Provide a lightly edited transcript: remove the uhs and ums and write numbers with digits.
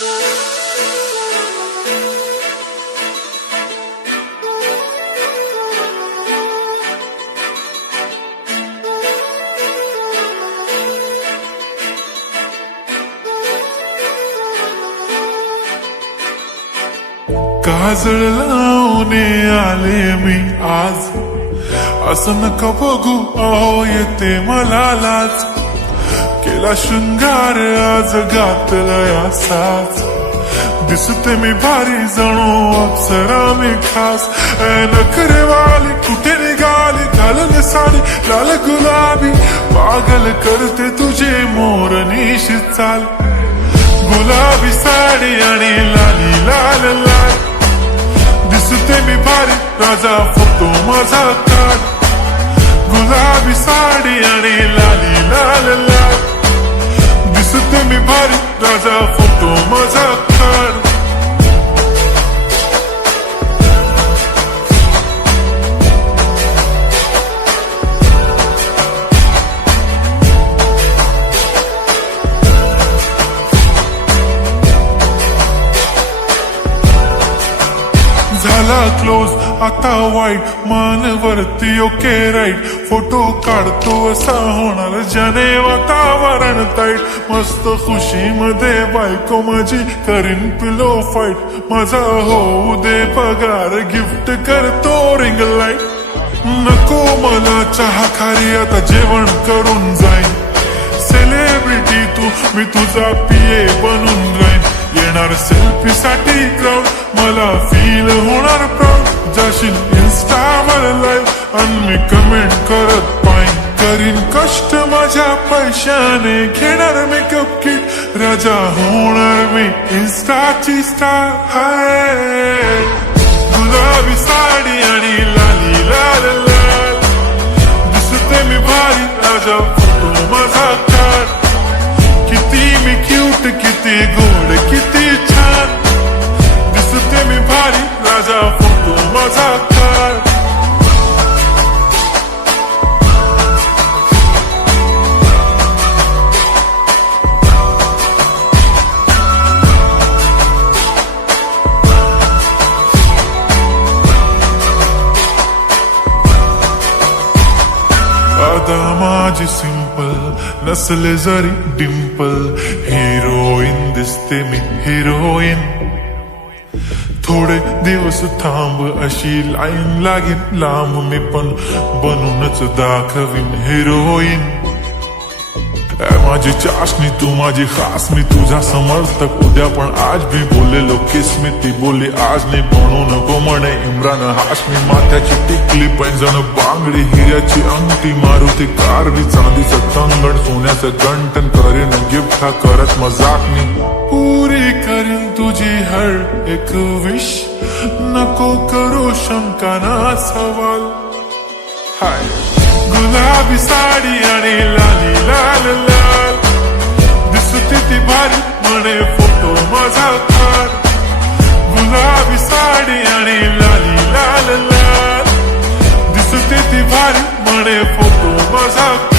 काजळ लावून आले मी आज, असं नका बघू अहो येते मला लाज. केला शृंगार आज घातलाय असाच, दिसते मी भारी जणू अप्सरा मी खास. नखरेवाली कुठे निघाली घालून साडी लाल गुलाबी, पागल करते तुझे मोरनीश चाल. गुलाबी साडी आणि लाली लाल लाल, दिसते मी भारी राजा फोटो माझा काढ. गुलाबी साडी आणि लाली लाल लाल, दिसते मी भारी राजा फोटो माझा काढ. झाला क्लोज आता वाईट, मानवरती ओके राईट. फोटो काढतो असा होणार ज्याने वातावरण ताईट. मस्त खुशी मध्ये बायको माझी करीन पिलो फाईट. माझा होऊ दे पगार गिफ्ट करतो रिंग लाईट. नको मला चहा खारी आता जेवण करून जाईन. सेलिब्रिटी तू मी तुझा पिये बनून राहीन. येणार सेल्फी साठी क्राऊड मला फील होणार प्राऊड. जाशील इन्स्टावर लाईव्ह आणि मी कमेंट करत पाईन. करीन कष्ट माझ्या पैशाने घेणार मेकअप किट. राजा होणार मी इन्स्टाची स्टार. हाय गुलाबी साडी आणि लाली लाल लाल, दिसते मी भारी राजा फोटो माझा काढ. किती मी क्यूट किती गोड किती छान, दिसते मी भारी राजा फोटो माझा काढ. आता माझी सिंपल नसले जरी डिंपल, हिरोईन दिसते मी हिरोईन. थोडे दिवस थांब अशी लाईन लागेल लांब, मी पण बनूनच दाखवीन हिरोईन. माझी चाशनी तू माझी खास, मी तुझा समर्थक उद्या पण आज भी बोलेलो किस मी. ती बोली आज नाही बनू नको म्हणे इम्रान हाशमी. माथ्याची टिकली पैंजण बांगडी हिऱ्याची अंगठी, मारुती कारवी चांदीचं कंगण सोन्याचं गंटन. करीन गिफ्ट हा करत मजाक मी, पुरी करीन तुझी हर एक विश. नको करू शंका ना सवाल. हाय गुलाबी साडी आणि लाली लाल लाल, दिसते ती भारी म्हणे फोटो माझा काढ. गुलाबी साडी आणि लाली लाल लाल, दिसते ती भारी म्हणे फोटो माझा